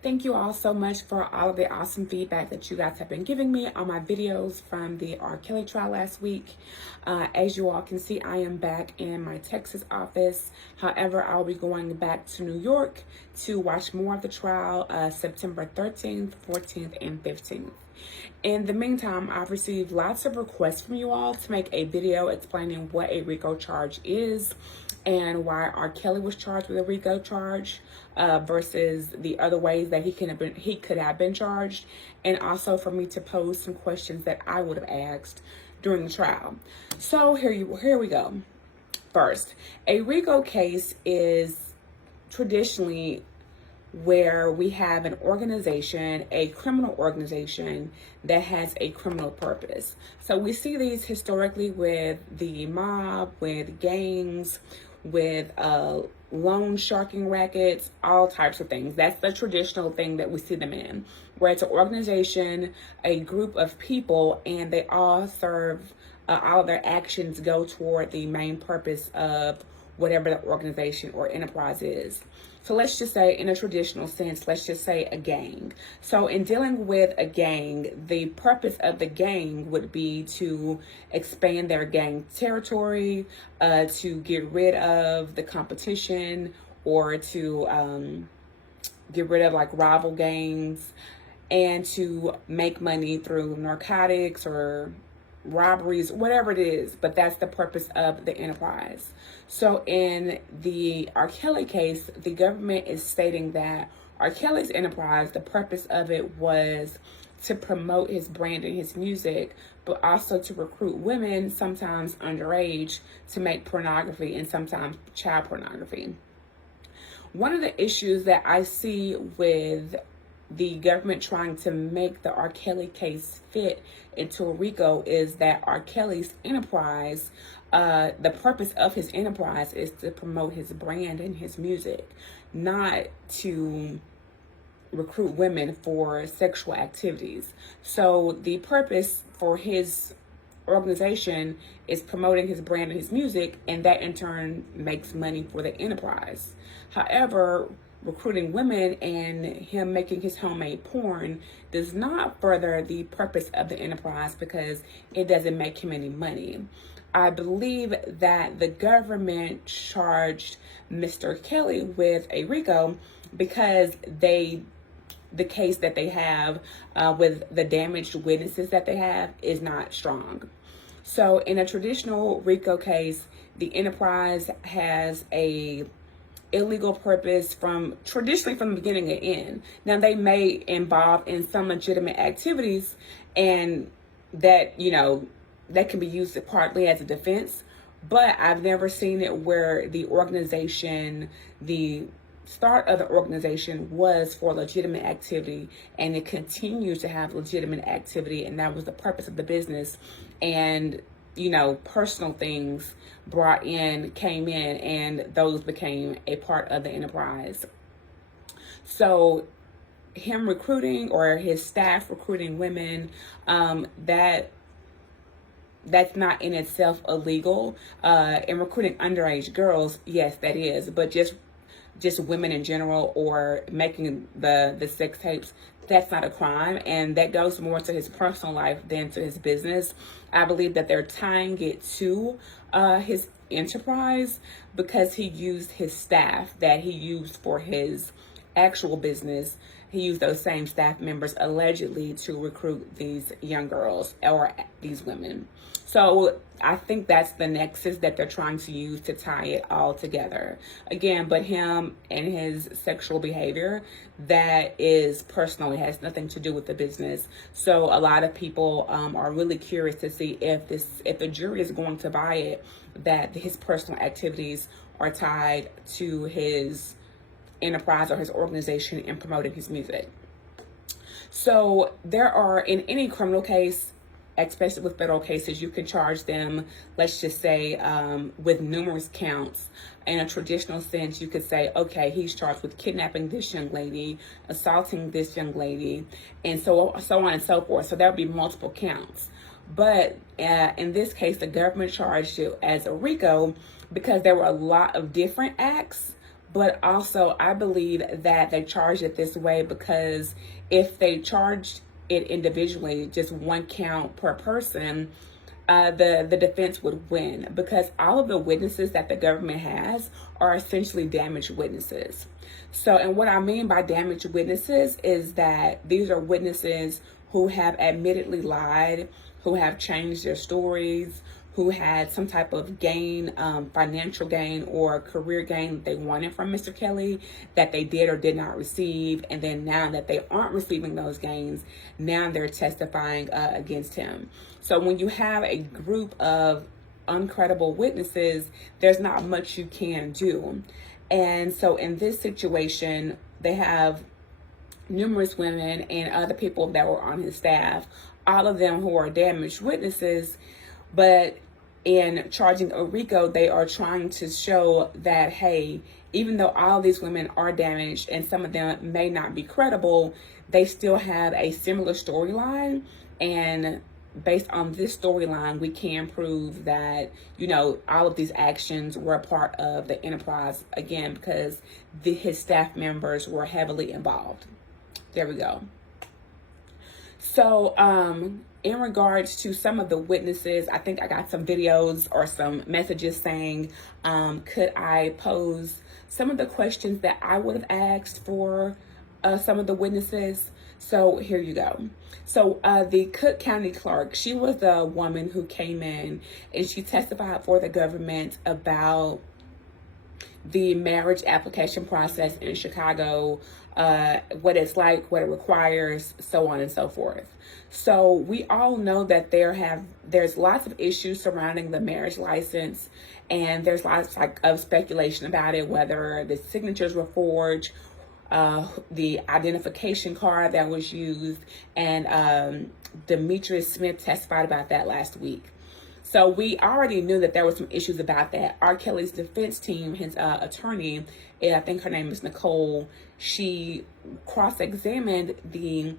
Thank you all so much for all of the awesome feedback that you guys have been giving me on my videos from the Rkelly trial last week. As you all can see, I am back in my Texas office. However, I'll be going back to New York to watch more of the trial September 13th, 14th, and 15th. In the meantime, I've received lots of requests from you all to make a video explaining what a Rico charge is and why Rkelly was charged with a Rico charge versus the other ways that he could have been charged, and also for me to pose some questions that I would have asked during the trial. So here we go. First, a Rico case is traditionally where we have an organization, a criminal organization that has a criminal purpose. So we see these historically with the mob, with gangs, with loan sharking rackets, all types of things. That's the traditional thing that we see them in, where it's an organization, a group of people, and they all serve, all of their actions go toward the main purpose of whatever the organization or enterprise is. So let's just say, in a traditional sense, let's just say a gang. So in dealing with a gang, the purpose of the gang would be to expand their gang territory, to get rid of the competition, or to get rid of like rival gangs, and to make money through narcotics or robberies, whatever it is, but that's the purpose of the enterprise. So in the Rkelly case, the government is stating that Rkelly's enterprise, the purpose of it was to promote his brand and his music, but also to recruit women, sometimes underage, to make pornography and sometimes child pornography. One of the issues that I see with the government trying to make the Rkelly case fit into a Rico is that Rkelly's enterprise, the purpose of his enterprise is to promote his brand and his music, not to recruit women for sexual activities. So the purpose for his organization is promoting his brand and his music, and that in turn makes money for the enterprise. However, recruiting women and him making his homemade porn does not further the purpose of the enterprise because it doesn't make him any money. I believe that the government charged Mr. Kelly with a Rico because the case that they have with the damaged witnesses that they have is not strong. So in a traditional Rico case, the enterprise has a illegal purpose traditionally from the beginning and end. Now they may involve in some legitimate activities, and that, that can be used partly as a defense, but I've never seen it where the start of the organization was for legitimate activity, and it continues to have legitimate activity, and that was the purpose of the business. And personal things came in, and those became a part of the enterprise. So him recruiting, or his staff recruiting women, that's not in itself illegal. And recruiting underage girls, yes, that is, but just women in general, or making the sex tapes, that's not a crime, and that goes more to his personal life than to his business. I believe that they're tying it to his enterprise because he used his staff that he used for his actual business. He used those same staff members allegedly to recruit these young girls or these women. So I think that's the nexus that they're trying to use to tie it all together. Again, but him and his sexual behavior, that is personal. It has nothing to do with the business. So a lot of people are really curious to see if the jury is going to buy it, that his personal activities are tied to his enterprise or his organization in promoting his music. So there are, in any criminal case, especially with federal cases, you can charge them, let's just say, with numerous counts. In a traditional sense, you could say, okay, he's charged with kidnapping this young lady, assaulting this young lady, and so on and so forth. So there would be multiple counts. But in this case, the government charged it as a Rico because there were a lot of different acts But also, I believe that they charged it this way because if they charged it individually, just one count per person, the defense would win, because all of the witnesses that the government has are essentially damaged witnesses. So, and what I mean by damaged witnesses is that these are witnesses who have admittedly lied, who have changed their stories, who had some type of gain, financial gain or career gain that they wanted from Mr. Kelly that they did or did not receive. And then now that they aren't receiving those gains, now they're testifying against him. So when you have a group of uncredible witnesses, there's not much you can do. And so in this situation, they have numerous women and other people that were on his staff, all of them who are damaged witnesses. But in charging Rico, they are trying to show that, hey, even though all these women are damaged and some of them may not be credible, they still have a similar storyline. And based on this storyline, we can prove that, you know, all of these actions were a part of the enterprise, again, because his staff members were heavily involved. There we go. So, in regards to some of the witnesses, I think I got some videos or some messages saying, could I pose some of the questions that I would have asked for some of the witnesses? So here you go. So the Cook County clerk, she was the woman who came in and she testified for the government about the marriage application process in Chicago, what it's like, what it requires, so on and so forth. So we all know that there's lots of issues surrounding the marriage license, and there's lots of speculation about it, whether the signatures were forged, the identification card that was used, and Demetrius Smith testified about that last week. So we already knew that there were some issues about that. Rkelly's defense team, his attorney, I think her name is Nicole, she cross-examined the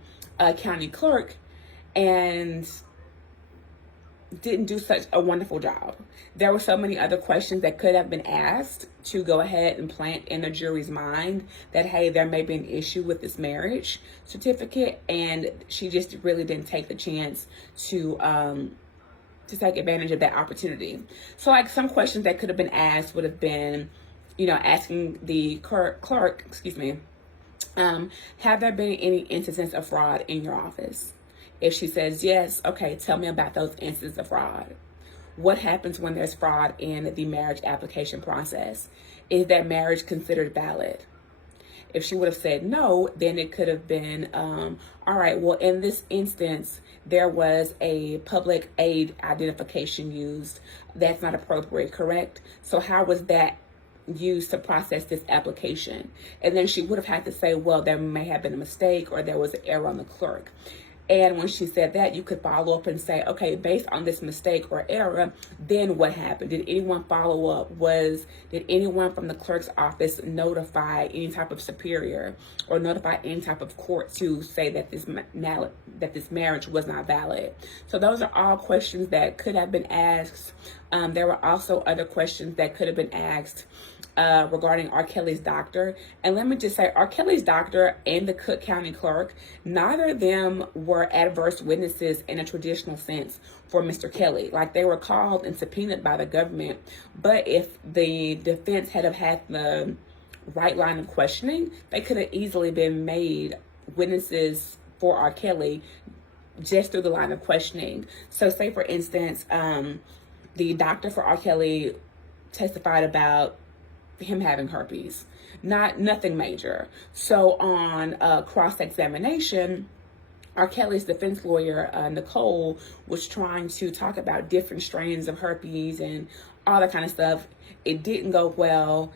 county clerk and didn't do such a wonderful job. There were so many other questions that could have been asked to go ahead and plant in the jury's mind that, hey, there may be an issue with this marriage certificate, and she just really didn't take the chance to take advantage of that opportunity. So like some questions that could have been asked would have been, you know, asking the clerk, have there been any instances of fraud in your office? If she says yes, okay, tell me about those instances of fraud. What happens when there's fraud in the marriage application process? Is that marriage considered valid? If she would have said no, then it could have been, all right, well, in this instance, there was a public aid identification used. That's not appropriate, correct? So how was that used to process this application? And then she would have had to say, well, there may have been a mistake or there was an error on the clerk. And when she said that, you could follow up and say, okay, based on this mistake or error, then what happened? Did anyone follow up? Did anyone from the clerk's office notify any type of superior or notify any type of court to say that this marriage was not valid? So those are all questions that could have been asked. There were also other questions that could have been asked regarding Rkelly's doctor. And let me just say, Rkelly's doctor and the Cook County clerk, neither of them were adverse witnesses in a traditional sense for Mr. Kelly. Like, they were called and subpoenaed by the government. But if the defense had the right line of questioning, they could have easily been made witnesses for Rkelly just through the line of questioning. So say, for instance, the doctor for Rkelly testified about him having herpes, nothing major. So on cross-examination, Rkelly's defense lawyer, Nicole, was trying to talk about different strains of herpes and all that kind of stuff. It didn't go well,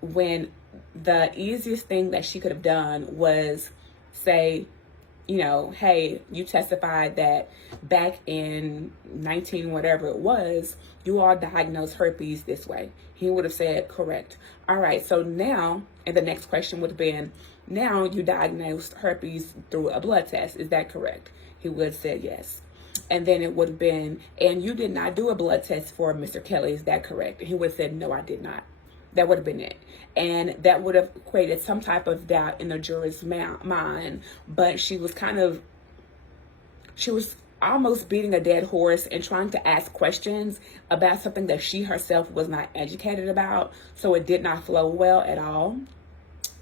when the easiest thing that she could have done was say, you know, hey, you testified that back in 19 whatever it was, you all diagnosed herpes this way. He would have said, correct. All right, so now, and the next question would have been, now you diagnosed herpes through a blood test. Is that correct? He would have said yes. And then it would have been, and you did not do a blood test for Mr. Kelly. Is that correct? And he would have said, no, I did not. That would have been it. And that would have created some type of doubt in the juror's mind. But she was almost beating a dead horse and trying to ask questions about something that she herself was not educated about. So it did not flow well at all.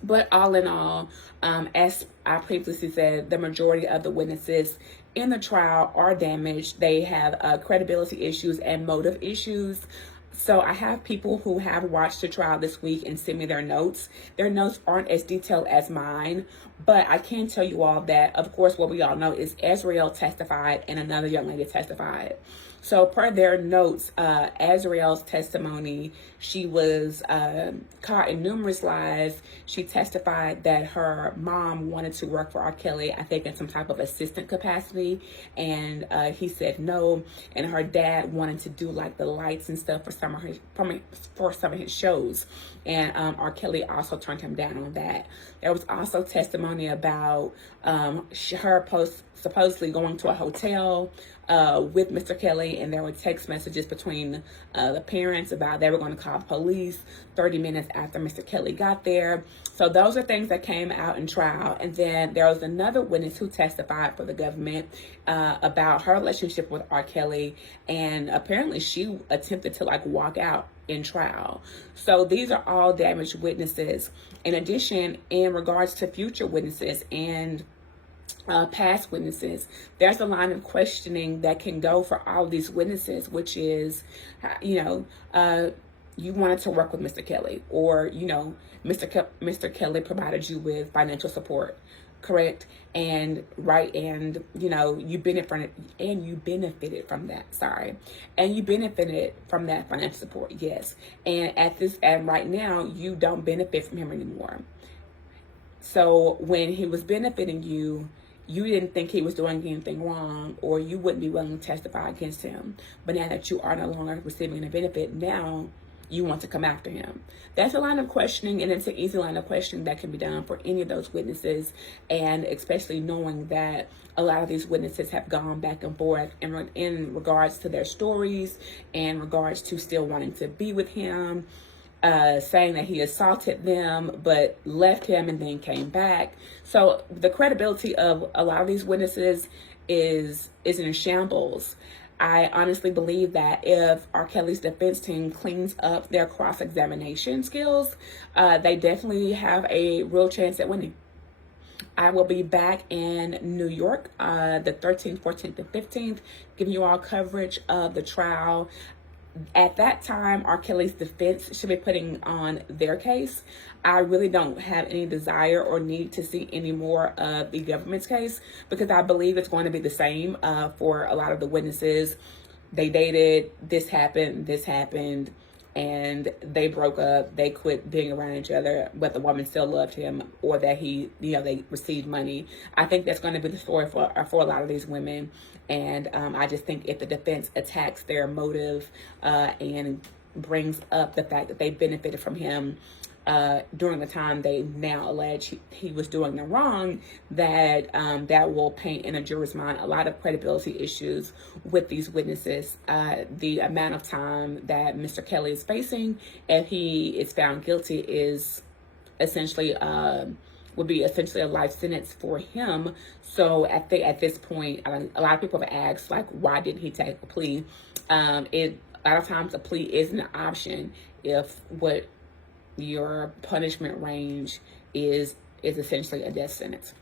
But all in all, as I previously said, the majority of the witnesses in the trial are damaged. They have credibility issues and motive issues. So I have people who have watched the trial this week and sent me their notes. Their notes aren't as detailed as mine, but I can tell you all that, of course, what we all know is Azriel testified and another young lady testified. So per their notes, Azriel's testimony, she was caught in numerous lies. She testified that her mom wanted to work for Rkelly, I think in some type of assistant capacity, and he said no. And her dad wanted to do like the lights and stuff for some of his shows, and Rkelly also turned him down on that. There was also testimony about her supposedly going to a hotel with Mr. Kelly, and there were text messages between the parents about they were going to call the police 30 minutes after Mr. Kelly got there. So those are things that came out in trial. And then there was another witness who testified for the government about her relationship with Rkelly, and apparently she attempted to like walk out in trial. So these are all damaged witnesses. In addition, in regards to future witnesses and past witnesses, there's a line of questioning that can go for all of these witnesses, which is, you wanted to work with Mr. Kelly, or, Mr. Kelly provided you with financial support, correct? And right, and you benefited from that. And you benefited from that financial support, yes. And right now, you don't benefit from him anymore. So when he was benefiting you, you didn't think he was doing anything wrong, or you wouldn't be willing to testify against him. But now that you are no longer receiving a benefit, now you want to come after him. That's a line of questioning, and it's an easy line of questioning that can be done for any of those witnesses, and especially knowing that a lot of these witnesses have gone back and forth in regards to their stories, and regards to still wanting to be with him, saying that he assaulted them but left him and then came back. So the credibility of a lot of these witnesses is in shambles. I honestly believe that if Rkelly's defense team cleans up their cross-examination skills, they definitely have a real chance at winning. I will be back in New York the 13th, 14th, and 15th, giving you all coverage of the trial. At that time, Rkelly's defense should be putting on their case. I really don't have any desire or need to see any more of the government's case, because I believe it's going to be the same for a lot of the witnesses. They dated, this happened, and they broke up, they quit being around each other, but the woman still loved him, or that they received money. I think that's going to be the story for a lot of these women. And I just think if the defense attacks their motive and brings up the fact that they benefited from him during the time they now allege he was doing the wrong, that that will paint in a juror's mind a lot of credibility issues with these witnesses. The amount of time that Mr. Kelly is facing, if he is found guilty, is essentially would be essentially a life sentence for him. So at this point, a lot of people have asked, like, why didn't he take a plea? A lot of times a plea isn't an option if what your punishment range is essentially a death sentence.